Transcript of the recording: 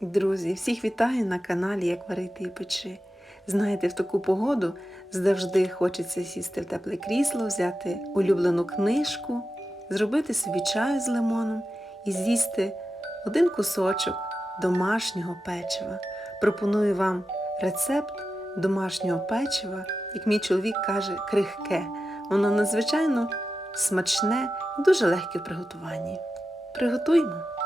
Друзі, всіх вітаю на каналі Як варити і печи. Знаєте, в таку погоду завжди хочеться сісти в тепле крісло, взяти улюблену книжку, зробити собі чаю з лимоном і з'їсти один кусочок домашнього печива. Пропоную вам рецепт домашнього печива, як мій чоловік каже, крихке. Воно надзвичайно смачне і дуже легке в приготуванні. Приготуємо!